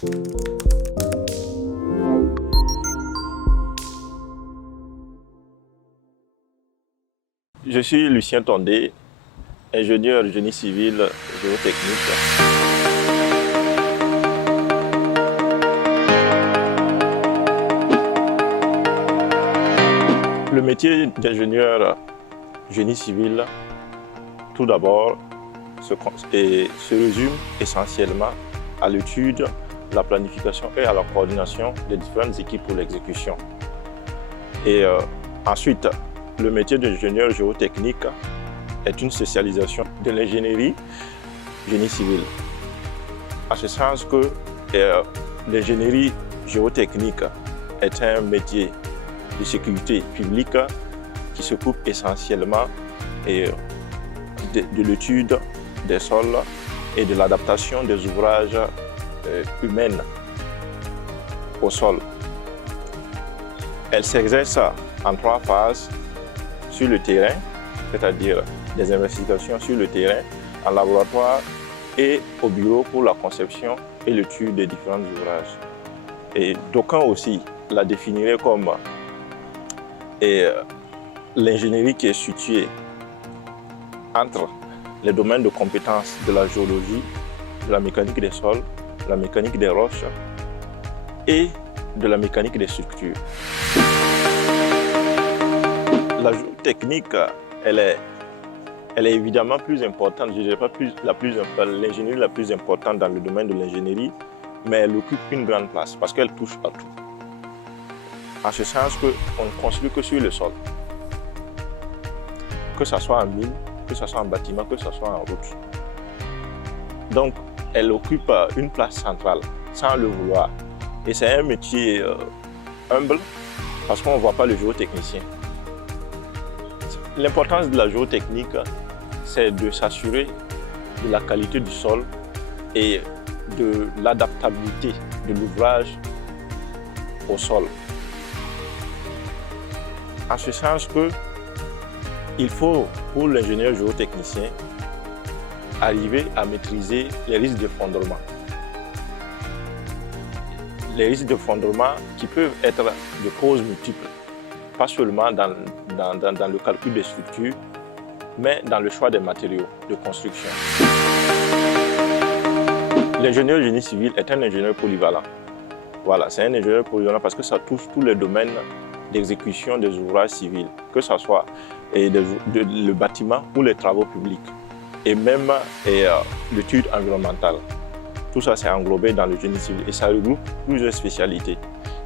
Je suis Lucien Tondé, ingénieur génie civil géotechnique. Le métier d'ingénieur génie civil, tout d'abord, se résume essentiellement à l'étude, la planification et à la coordination des différentes équipes pour l'exécution. Et ensuite, le métier d'ingénieur géotechnique est une spécialisation de l'ingénierie génie civil. En ce sens que l'ingénierie géotechnique est un métier de sécurité publique qui s'occupe essentiellement de l'étude des sols et de l'adaptation des ouvrages humains au sol. Elle s'exerce en 3 phases sur le terrain, c'est-à-dire des investigations sur le terrain, en laboratoire et au bureau pour la conception et l'étude des différents ouvrages. Et d'aucuns aussi la définiraient comme l'ingénierie qui est située entre les domaines de compétences de la géologie, de la mécanique des sols, de la mécanique des roches et de la mécanique des structures. La géotechnique, elle est évidemment plus importante, je ne dirais pas l'ingénierie la plus importante dans le domaine de l'ingénierie, mais elle occupe une grande place parce qu'elle touche à tout. En ce sens qu'on ne construit que sur le sol, que ce soit en mine, que ce soit en bâtiment, que ce soit en route. Donc, elle occupe une place centrale, sans le vouloir. Et c'est un métier humble, parce qu'on ne voit pas le géotechnicien. L'importance de la géotechnique, c'est de s'assurer de la qualité du sol et de l'adaptabilité de l'ouvrage au sol. En ce sens qu'il faut, pour l'ingénieur géotechnicien, arriver à maîtriser les risques d'effondrement. Les risques d'effondrement qui peuvent être de causes multiples, pas seulement dans le calcul des structures, mais dans le choix des matériaux de construction. L'ingénieur génie civil est un ingénieur polyvalent. Voilà, c'est un ingénieur polyvalent parce que ça touche tous les domaines d'exécution des ouvrages civils, que ce soit le bâtiment ou les travaux publics, et même l'étude environnementale. Tout ça, c'est englobé dans le génie civil et ça regroupe plusieurs spécialités.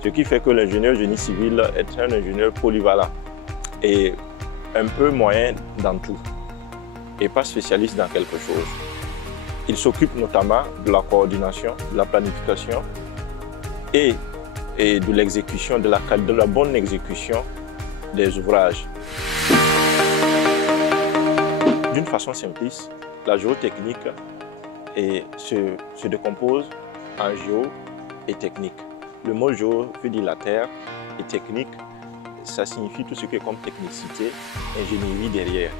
Ce qui fait que l'ingénieur génie civil est un ingénieur polyvalent et un peu moyen dans tout, et pas spécialiste dans quelque chose. Il s'occupe notamment de la coordination, de la planification et de l'exécution, de la bonne exécution des ouvrages. D'une façon simpliste, la géotechnique se décompose en géo et technique. Le mot géo veut dire la terre et technique, ça signifie tout ce qui est comme technicité, ingénierie derrière.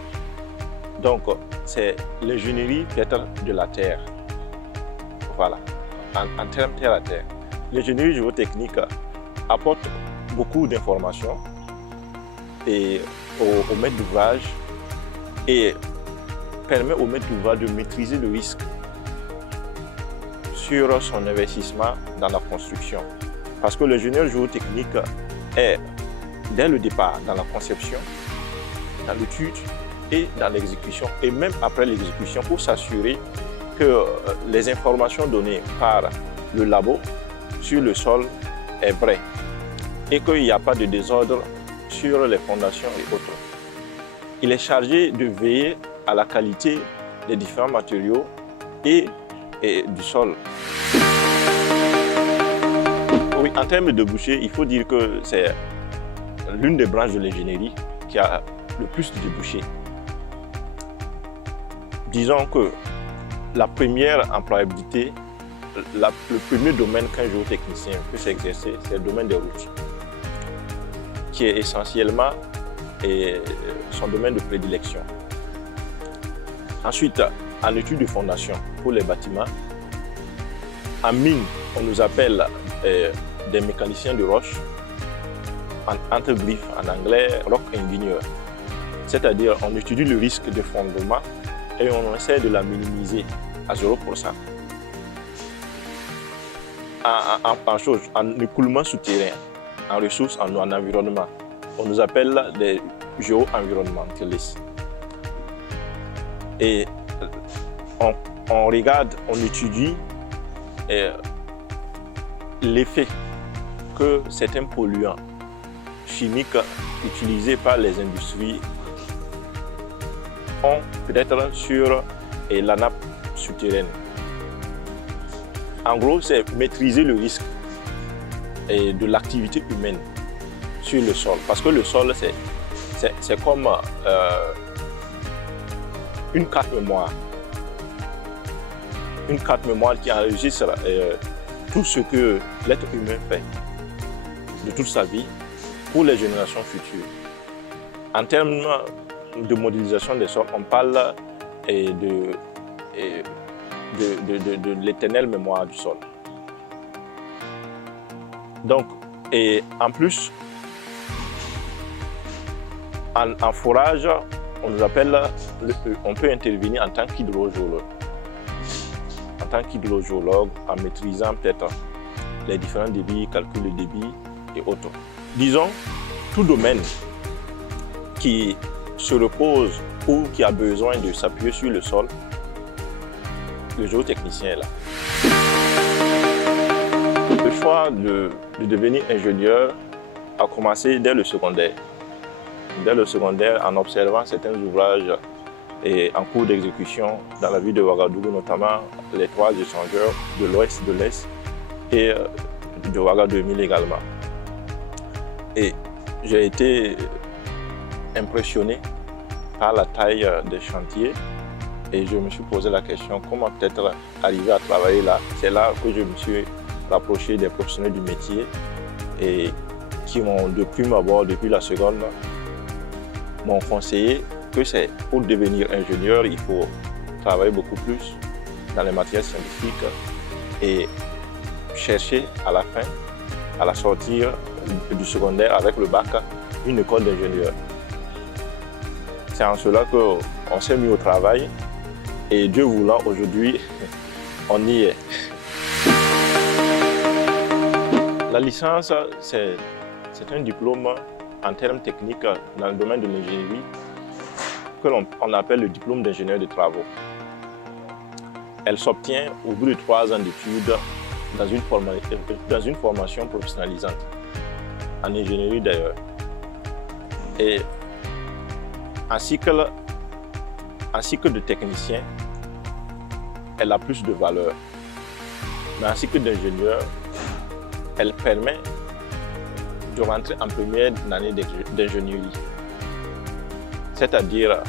Donc, c'est l'ingénierie peut-être de la terre. Voilà, en termes terre à terre. L'ingénierie géotechnique apporte beaucoup d'informations au maître d'ouvrage et permet au maître d'ouvrage de maîtriser le risque sur son investissement dans la construction. Parce que l'ingénieur géotechnique est, dès le départ, dans la conception, dans l'étude et dans l'exécution, et même après l'exécution, pour s'assurer que les informations données par le labo sur le sol est vraie et qu'il n'y a pas de désordre sur les fondations et autres. Il est chargé de veiller à la qualité des différents matériaux et du sol. Oui, en termes de débouchés, il faut dire que c'est l'une des branches de l'ingénierie qui a le plus de débouchés. Disons que la première employabilité, le premier domaine qu'un géotechnicien peut s'exercer, c'est le domaine des routes, qui est essentiellement son domaine de prédilection. Ensuite, en étude de fondation pour les bâtiments, en mine on nous appelle des mécaniciens de roche, entre griffes en anglais, rock engineer. C'est-à-dire on étudie le risque d'effondrement et on essaie de la minimiser à 0%. En écoulement souterrain, en ressources, en environnement, on nous appelle des géo-environnementalistes. Et on regarde, on étudie l'effet que certains polluants chimiques utilisés par les industries ont peut-être sur la nappe souterraine. En gros, c'est maîtriser le risque de l'activité humaine sur le sol. Parce que le sol, c'est comme une carte mémoire. Une carte mémoire qui enregistre tout ce que l'être humain fait de toute sa vie pour les générations futures. En termes de modélisation des sols, on parle de l'éternelle mémoire du sol. Donc, et en plus, en forage, on nous appelle, on peut intervenir en tant qu'hydrogéologue. En tant qu'hydrogéologue, en maîtrisant peut-être les différents débits, calcul de débit et autres. Disons, tout domaine qui se repose ou qui a besoin de s'appuyer sur le sol, le géotechnicien est là. Le choix de devenir ingénieur a commencé dès le secondaire. Dès le secondaire, en observant certains ouvrages en cours d'exécution dans la ville de Ouagadougou, notamment les 3 échangeurs de l'Ouest, de l'Est et de Ouagadougou 2000 également. Et j'ai été impressionné par la taille des chantiers et je me suis posé la question comment peut-être arriver à travailler là. C'est là que je me suis rapproché des professionnels du métier et qui m'ont de prime abord, depuis la seconde, m'ont conseillé que c'est pour devenir ingénieur, il faut travailler beaucoup plus dans les matières scientifiques et chercher à la fin, à la sortie du secondaire avec le bac, une école d'ingénieur. C'est en cela qu'on s'est mis au travail et Dieu voulant, aujourd'hui, on y est. La licence, c'est un diplôme en termes techniques dans le domaine de l'ingénierie que l'on appelle le diplôme d'ingénieur de travaux. Elle s'obtient au bout de 3 ans d'études dans une formation professionnalisante, en ingénierie d'ailleurs. Et en cycle de technicien, elle a plus de valeur. Mais en cycle d'ingénieur, elle permet de rentrer en première année d'ingénierie. C'est-à-dire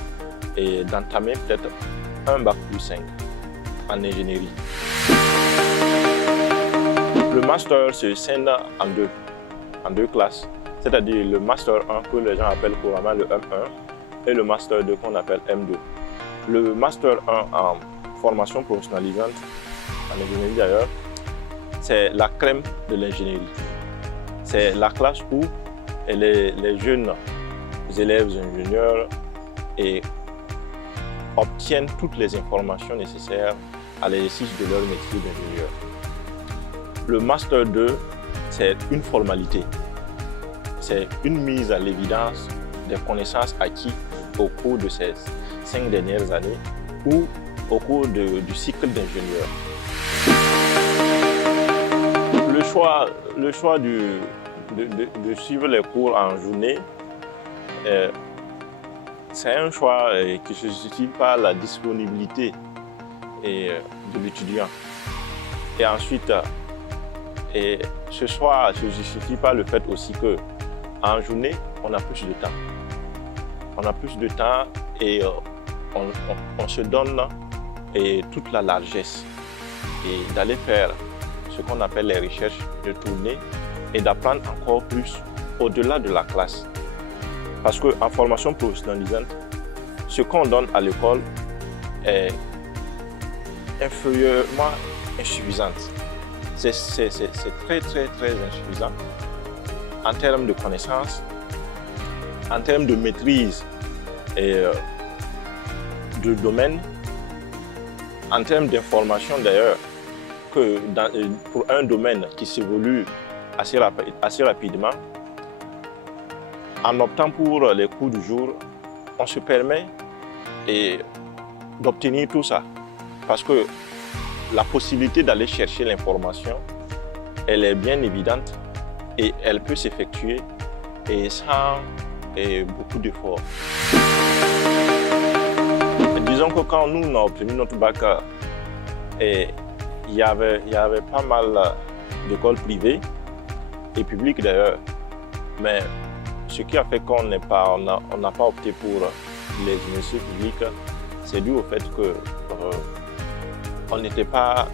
d'entamer peut-être un bac plus 5 en ingénierie. Le master se scinde en deux classes, c'est-à-dire le master 1 que les gens appellent couramment le M1 et le master 2 qu'on appelle M2. Le master 1 en formation professionnalisante, en ingénierie d'ailleurs, c'est la crème de l'ingénierie. C'est la classe où les jeunes élèves ingénieurs obtiennent toutes les informations nécessaires à l'exercice de leur métier d'ingénieur. Le Master 2, c'est une formalité. C'est une mise à l'évidence des connaissances acquises au cours de ces 5 dernières années ou au cours du cycle d'ingénieur. Le choix de suivre les cours en journée, c'est un choix qui se justifie par la disponibilité de l'étudiant. Et ensuite, ce choix se justifie par le fait aussi qu'en journée, on a plus de temps. On a plus de temps et on se donne toute la largesse et d'aller faire ce qu'on appelle les recherches, de tourner et d'apprendre encore plus au-delà de la classe. Parce qu'en formation professionnalisante, ce qu'on donne à l'école est inférieurement insuffisant. c'est très, très, très insuffisant en termes de connaissances, en termes de maîtrise et du domaine, en termes d'information d'ailleurs, que pour un domaine qui s'évolue assez rapidement, en optant pour les cours du jour, on se permet d'obtenir tout ça. Parce que la possibilité d'aller chercher l'information, elle est bien évidente et elle peut s'effectuer sans beaucoup d'efforts. Disons que quand nous on a obtenu notre bac, il y avait pas mal d'écoles privées et publiques d'ailleurs. Mais ce qui a fait qu'on n'a pas opté pour les universités publiques, c'est dû au fait que on n'avait pas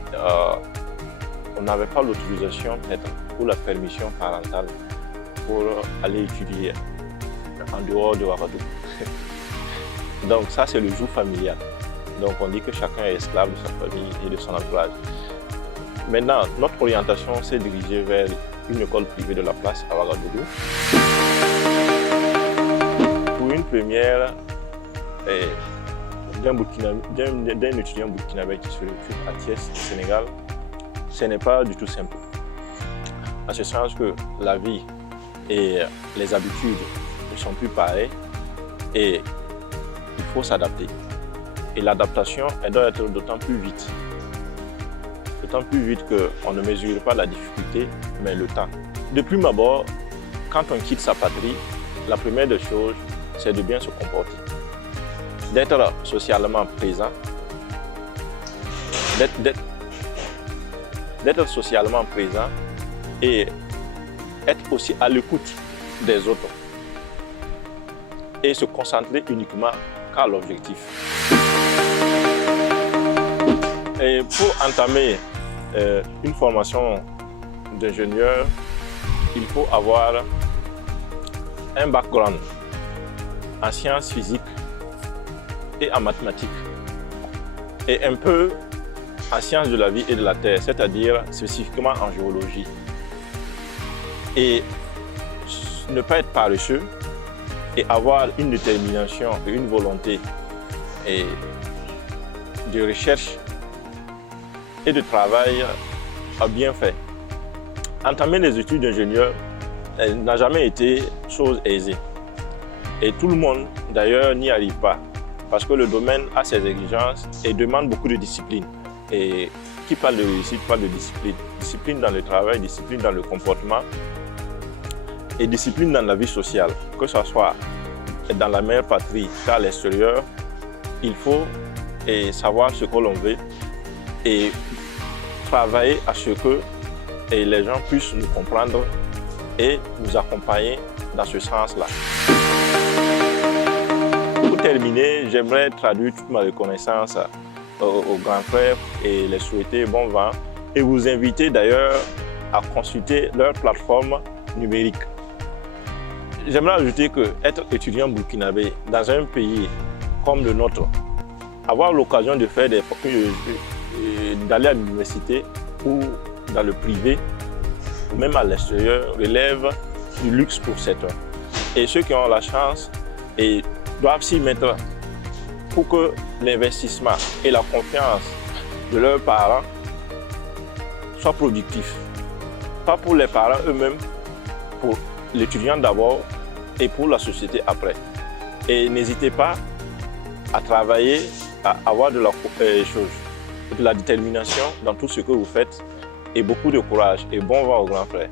l'autorisation peut-être ou la permission parentale pour aller étudier en dehors de Ouagadougou. Donc ça, c'est le joug familial. Donc on dit que chacun est esclave de sa famille et de son entourage. Maintenant, notre orientation s'est dirigée vers une école privée de la place à Ouagadougou. Pour une première d'un étudiant burkinabé qui se retrouve à Thiès, au Sénégal, ce n'est pas du tout simple. En ce sens que la vie et les habitudes ne sont plus pareilles et il faut s'adapter. Et l'adaptation, elle doit être d'autant plus vite. D'autant plus vite qu'on ne mesure pas la difficulté, mais le temps. De prime abord, quand on quitte sa patrie, la première des choses, c'est de bien se comporter. D'être socialement présent, d'être socialement présent et être aussi à l'écoute des autres et se concentrer uniquement qu'à l'objectif. Et pour entamer une formation d'ingénieur, il faut avoir un background en sciences physiques et en mathématiques, et un peu en sciences de la vie et de la terre, c'est-à-dire spécifiquement en géologie. Et ne pas être paresseux et avoir une détermination et une volonté de recherche et de travail bien fait. Entamer les études d'ingénieur n'a jamais été chose aisée. Et tout le monde, d'ailleurs, n'y arrive pas. Parce que le domaine a ses exigences et demande beaucoup de discipline. Et qui parle de réussite parle de discipline. Discipline dans le travail, discipline dans le comportement et discipline dans la vie sociale. Que ce soit dans la mère patrie qu'à l'extérieur, il faut savoir ce que l'on veut et travailler à ce que les gens puissent nous comprendre et nous accompagner dans ce sens-là. Pour terminer, j'aimerais traduire toute ma reconnaissance aux grands frères et les souhaiter bon vent et vous inviter d'ailleurs à consulter leur plateforme numérique. J'aimerais ajouter que être étudiant burkinabé dans un pays comme le nôtre, avoir l'occasion de faire d'aller à l'université ou dans le privé, ou même à l'extérieur, relève du luxe pour certains. Et ceux qui ont la chance doivent s'y mettre pour que l'investissement et la confiance de leurs parents soient productifs. Pas pour les parents eux-mêmes, pour l'étudiant d'abord et pour la société après. Et n'hésitez pas à travailler, à avoir de la détermination dans tout ce que vous faites et beaucoup de courage et bon vent aux grands frères.